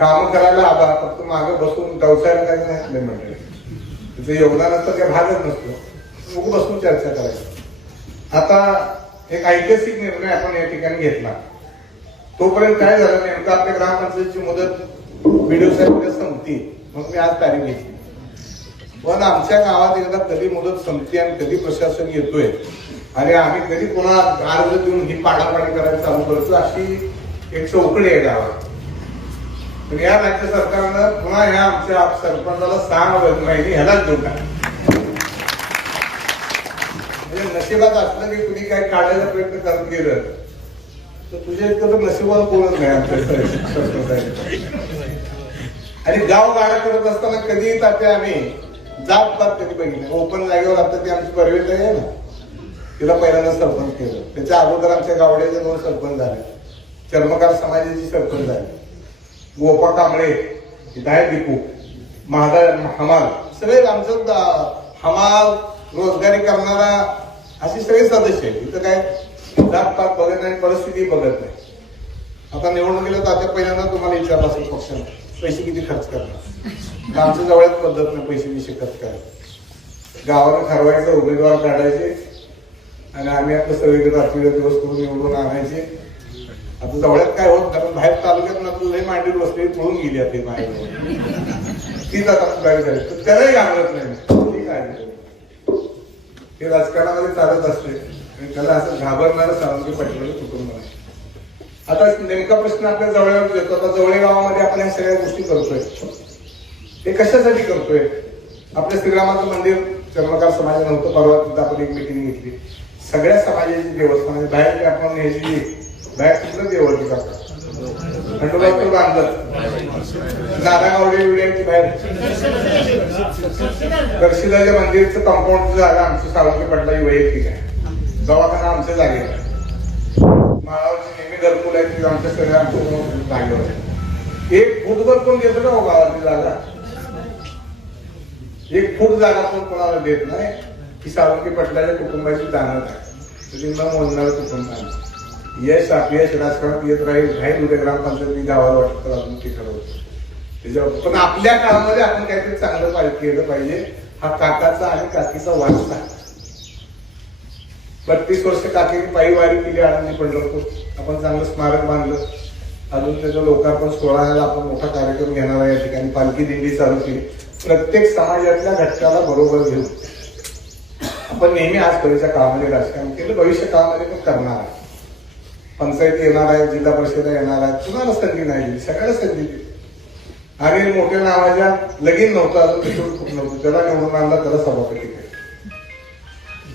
काम करायला आबा फक्त मागे बसून व्यवसायाला काय नाही मंडळी, तिचं योगदानाचा काही भागच नसतो, मग बसून चर्चा करायची. आता एक ऐतिहासिक निर्णय आपण या ठिकाणी घेतला. तोपर्यंत काय झालं, नेमकं आपल्या ग्रामपंचायतीची मुदत बीडीओ साहेब संपती, मग मी आज तारीख घेतली. पण आमच्या गावात एकदा कधी मुदत संपती आणि कधी प्रशासन येतोय आणि आम्ही कधी कोणा अर्ज देऊन ही पाडापाडी करायला चालू करतो, अशी एक चौकडी आहे गावात. पण या राज्य सरकारनं पुन्हा ह्या आमच्या सरपंचाला 6 महिने ह्यालाच देऊ टाकले. म्हणजे नशिबात असलं की कुणी काय काढायचा प्रयत्न करत गेलं तर तुझ्या इतकं तर नशिबाला कोणच नाही आमच्या सरपंचाने. आणि गाव गाडा करत असताना कधीही तात्या आम्ही जात पात कधी बघितलं. ओपन जागेवर आता ती आमची परवेत आहे ना, तिला पहिल्यांदा सरपंच केलं. त्याच्या अगोदर आमच्या गावड्याचे 2 सरपंच झाले, चर्मकार समाजाची सरपंच झाले, गोपा कांबळे, हिदायत दीपू, हमाल, सगळे आमचं हमाल रोजगारी करणारा असे सगळे सदस्य आहेत. इथं काय जात पात बघत नाही, परिस्थिती बघत नाही. आता निवडणुकीला तात्या पहिल्यांदा तुम्हाला विचारलं असेल पक्षाने पैसे किती खर्च करणार. आमच्या जवळच पद्धत नाही पैसे विषय खर्च करायचं. गावाला ठरवायचं, उमेदवार काढायचे आणि आम्ही आपलं सगळीकडे रात्रीला दिवस करून निवडून आणायचे. आता जवळ्यात काय होत कारण बाहेर तालुक्यात ना लई मांडीवर बसली पळून गेली आपली बाहेर, तीच आता पुढारी झाली तर त्यालाही घाबरत नाही. ठीक आहे, हे राजकारणामध्ये चालत असते आणि त्याला असं घाबरणारं सावंगी पाटील कुटुंब आहे. आता नेमका प्रश्न आपल्या जवळवर येतो. आता जवळे गावामध्ये आपण या सगळ्या गोष्टी करतोय, हे कशासाठी करतोय? आपल्या श्रीरामाचं मंदिर चर्मकार समाज नव्हतं, परवा तिथं आपण एक मिटिंग घेतली. सगळ्या समाजाची देवस्थान बाहेर आपण न्यायची, बाहेर कुठलं देवळती करतात खंडोबापूर बांधलं, नारायणवाडी विड्याची बाहेर दर्शिदाच्या मंदिरचं कंपाऊंडची जागा आमची सावंगी पाटलाची वैयक्तिक आहे. दवाखाना आमच्या जागेवर, माळावरची नेहमी घरकुल आहे ती आमच्या सगळ्या आमच्या जागेवर आहे. 1 फूटभर कोण देतो ना गावाची जागा, 1 फूट जागा कोण कोणाला देत नाही. ही सावंगी पाटलाच्या कुटुंबाची दानत आहे. तुम्ही न मोजणारं कुटुंब आहे. यश अपयश राजकारणात येत राहील, राहील उद्या ग्रामपंचायती गावाला वाटत तर अजून ते ठरवतो त्याच्यावर. पण आपल्या काळामध्ये आपण काहीतरी चांगलं केलं पाहिजे. हा काकाचा आणि काकीचा वारसा. 32 वर्ष काकीने पायी वारी केली आळंदी पंढरपूर. आपण चांगलं स्मारक बांधलं. अजून त्याचं लोकार्पण 16 आपण मोठा कार्यक्रम घेणार आहे. या ठिकाणी पालखी दिंडी चालू केली. प्रत्येक समाजातल्या घटकाला बरोबर घेऊन आपण नेहमी आजपर्यंतच्या काळामध्ये राजकारण केलं, भविष्य काळामध्ये पण करणार आहे. पंचायती येणार आहे, जिल्हा परिषद येणार आहे, कुणाला संधी नाही दिली, सगळ्याला संधी दिली. आणि मोठ्या नावाच्या लगीन नव्हतं, अजून किशोर खूप नव्हतं, त्याला निवडून आणला, त्याला सभापती केलं.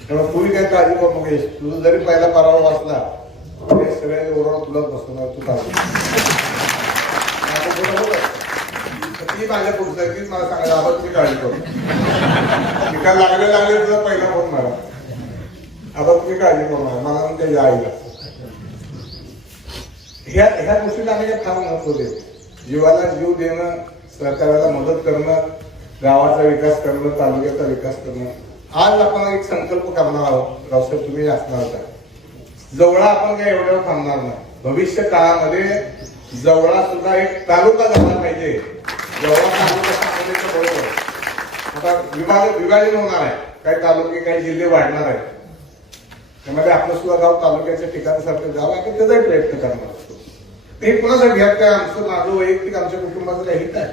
तेव्हा पूर्वी काय काळजी करू नको, तुझं जरी पहिला पराभव वाचला तरी सगळ्या ओरडून तुलाच बसवणार, तू काळजी ती माझ्या पुढचं आहे, तीच मला सांगायला आपण तुम्ही काळजी करू काय लागले तुझा पहिला फोन मला, आता तुम्ही काळजी करू मला म्हणून त्याच्या आईला. ह्या गोष्टीला आम्ही काय फार महत्व देतो. जीवाला जीव देणं, सरकाराला मदत करणं, गावाचा विकास करणं, तालुक्याचा विकास करणं. आज आपण एक संकल्प करणार आहोत. रावसाहेब तुम्ही असणार का जवळा आपण काय एवढ्यावर थांबणार नाही. भविष्य काळामध्ये जवळा सुद्धा एक तालुका झाला पाहिजे. जवळा तालुका बरोबर आता विभाजन होणार आहे. काही तालुके काही जिल्हे वाढणार आहेत. त्यामध्ये आपलं सुद्धा गाव तालुक्याच्या ठिकाणासारखं गाव आहे, त्याचाही प्रयत्न करणार असतो. ते कुणासाठी घ्या काय आमचं माझं वैयक्तिक आमच्या कुटुंबाचं काही हित आहे.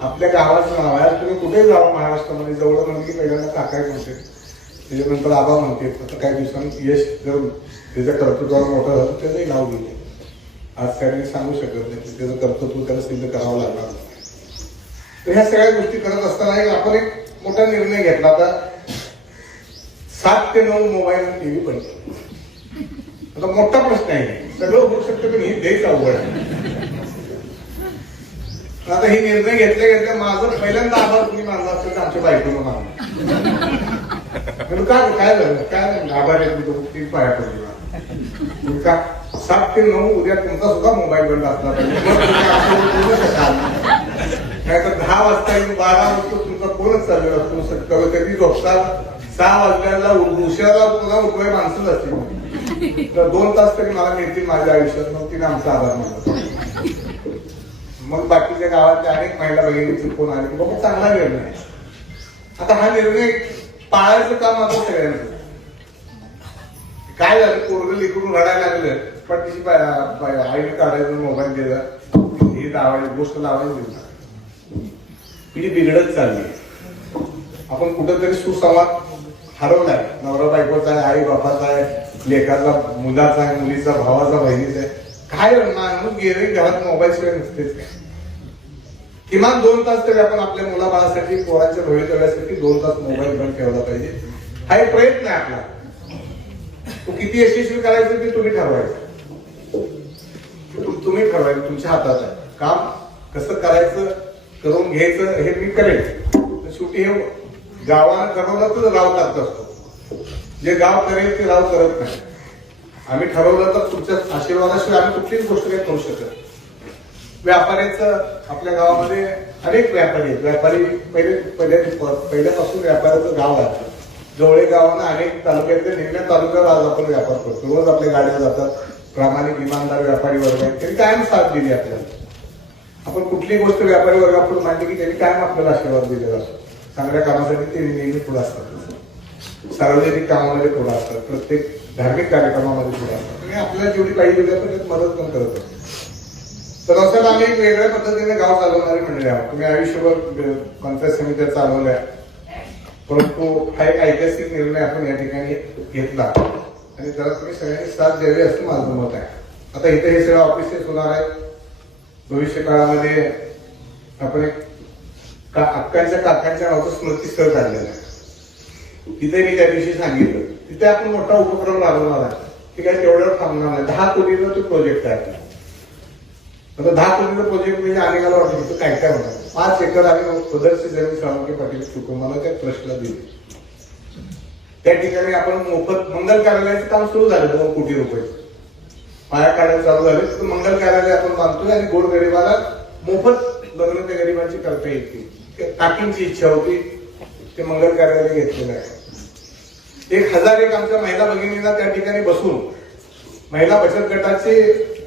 आपल्या गावाचं नाव आहे. तुम्ही कुठेही जावं महाराष्ट्रामध्ये, जवळ म्हणजे पहिल्यांदा काकाय म्हणते, त्याच्यानंतर आबा म्हणते. आता काही दिवसांनी यश जर त्याच्या कर्तृत्वावर मोठं झालं त्याचंही नाव घेते. आज काही सांगू शकत नाही, त्याचं कर्तृत्व त्याला सिद्ध करावं लागणार नाही. तर ह्या सगळ्या गोष्टी करत असताना आपण एक मोठा निर्णय घेतला. आता 7 ते 9 मोबाईल आणि टीव्ही पण आता मोठा प्रश्न आहे. सगळं होऊ शकतं पण हे द्यायचं अवघड आहे. आता हे निर्णय घेतल्या माझं पहिल्यांदा आभार तुम्ही मानला असेल तर आमच्या बायकोला मानला. काय झालं काय आभार आहे तुम्ही पाया पडली का. 7 ते 9 उद्या तुमचा सुद्धा मोबाईल बंद असला पाहिजे. काय तर 10 वाजता 12 वाजता तुमचा फोनच चाललेला असतो. कधी झोपता 6 वाजल्याला उशिराला पुन्हा उठवाय माणसंच असतील. तर 2 तास तरी मला मिळतील माझ्या आयुष्यात. मग तिने आमचा आधार मानला. मग बाकीच्या गावातल्या अनेक महिला भगिनीचे फोन आले की बाबा चांगला निर्णय आहे. आता हा निर्णय पाळायचं काम आता सगळ्यांचं. काय झालं, पोरगं लिखून रडायला लागलं पण तिची आईने काढायचं मोबाईल दिला, ही लावायची गोष्ट लावायची दिली, ही बिघडत चालली. आपण कुठंतरी सुसंवाद हरवलाय. नवरा बायकोचा आहे, आई बापाचा आहे, लेखाचा मुलाचा आहे, मुलीचा, भावाचा, बहिणीचा आहे. काय माणूस गेले घरात मोबाईल शिवाय नसतेच काय. किमान 2 तास तरी आपण आपल्या मुलाबाळासाठी, पोरांच्या भवितव्यासाठी 2 तास मोबाईल बंद ठेवला पाहिजे. हा एक प्रयत्न आहे आपला. तो किती यशस्वी करायचं ते तुम्ही ठरवायचं. तुम्ही ठरवायचं, तुमच्या हातात आहे. काम कसं करायचं, करून घ्यायचं हे मी करेन. शेवटी हे गावानं ठरवलं तर गाव करत असतो. जे गाव करेल ते गाव करत नाही. आम्ही ठरवलं तर तुमच्या आशीर्वादाशिवाय आम्ही कुठलीच गोष्ट काही करू शकत. व्यापाऱ्याचं आपल्या गावामध्ये अनेक व्यापारी आहेत. व्यापारी पहिल्यापासून व्यापाऱ्याचं गाव आहे. जवळे गावानं अनेक तालुक्यातल्या निम्म्या तालुक्यावर आज आपण व्यापार करतो. रोज आपल्या गाड्या जातात. प्रामाणिक इमानदार व्यापारी वर्ग आहेत. त्यांनी कायम साथ दिली आपल्याला. आपण कुठली गोष्ट व्यापारी वर्गापुढे मांडली की त्यांनी कायम आपल्याला आशीर्वाद दिलेला असतो. चांगल्या कामासाठी ते नेहमी पुढे असतात. सार्वजनिक कामामध्ये पुढे असतात. प्रत्येक धार्मिक कार्यक्रमामध्ये पुढे असतात. आणि आपल्याला जेवढी पाहिजे त्यात मदत पण करत असतात. तर असं आम्ही एक वेगळ्या पद्धतीने गाव चालवणारी मंडळी आहोत. तुम्ही आयुष्यभर पंचायत समित्या चालवल्या, परंतु हा एक ऐतिहासिक निर्णय आपण या ठिकाणी घेतला आणि त्याला तुम्ही सगळ्यांनी साथ द्यावी असं माझं मत आहे. आता इथे हे सगळं ऑफिसेस होणार आहेत. भविष्य काळामध्ये आपण एक अक्कांच्या काकांच्या नावाचं स्मृतीस्थळ काढलेलं आहे. तिथे मी त्या दिवशी सांगितलं, तिथे आपण मोठा उपक्रम राबवणार आहे. ते काय तेवढ्यावर थांबणार नाही. 10 कोटीचा तो प्रोजेक्ट आहे आपला. आता 10 कोटीचा प्रोजेक्ट म्हणजे अनेकाला वाटतं तिथं काय काय होणार. 5 एकर आणि पदरची जमीन साळुंखे पाटील कुटुंबाला त्या ट्रस्टला दिली. त्या ठिकाणी आपण मोफत मंगल कार्यालयाचं काम सुरू झालं. 2 कोटी रुपये पाया काढायला चालू झाले. तर मंगल कार्यालय आपण बांधतोय आणि गोरगरिबाला मोफत लग्न त्या गरिबांची करता येतील. काकींची इच्छा होती, ते मंगल कार्यालय घेतलेलं आहे. 1001 आमच्या महिला भगिनींना त्या ठिकाणी बसून महिला बचत गटाचे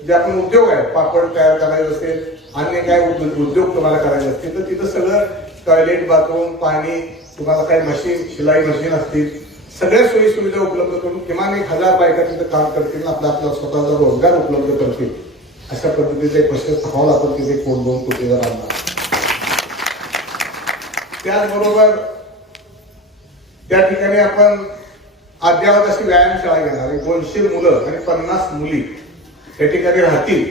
जे आपण उद्योग आहेत, पापड तयार करायचे असेल, अन्य काय उद्योग तुम्हाला करायचे असतील तर तिथं सगळं टॉयलेट, बाथरूम, पाणी, तुम्हाला काही मशीन, शिलाई मशीन असतील, सगळ्या सोयी सुविधा उपलब्ध करून किमान 1000 बायका तिथं काम करतील. आपला स्वतःचा रोजगार उपलब्ध करतील. अशा पद्धतीचे एक प्रशस्त हॉल आपण तिथे 2 कोटीचा बांधणार. त्याचबरोबर त्या ठिकाणी आपण अद्यावत अशी व्यायामशाळा घेणार. 200 मुलं आणि 50 मुली त्या ठिकाणी राहतील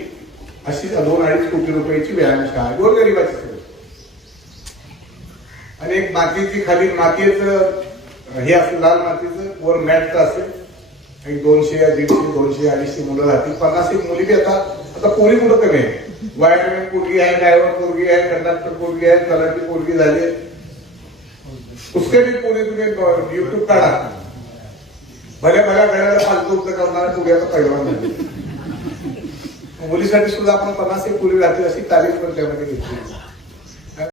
अशी 2-2.5 कोटी रुपयाची व्यायामशाळा गोरगरिबाची सगळी. आणि एक मातीची खाली मातीचं हे असेल, लाल मातीचं, वर मॅट असेल. एक 200, 150, 200, 250 मुलं राहतील. 50 मुली बी आता पोरी कुठं कमी आहे. वायरमॅन पोरगी आहे, ड्रायव्हर पोरगी आहे, कंडक्टर पोरगी आहे, तलाठी पोरगी झाली. पुष्कळी पोरी तुम्ही युट्यूब काढा, भल्या घड्याला फालतू उपयोग करणाऱ्या पोरी पैलवान झाली. मुलीसाठी सुद्धा आपण 50 पोरी राहतील अशी तारीख पण त्यामध्ये घेतली.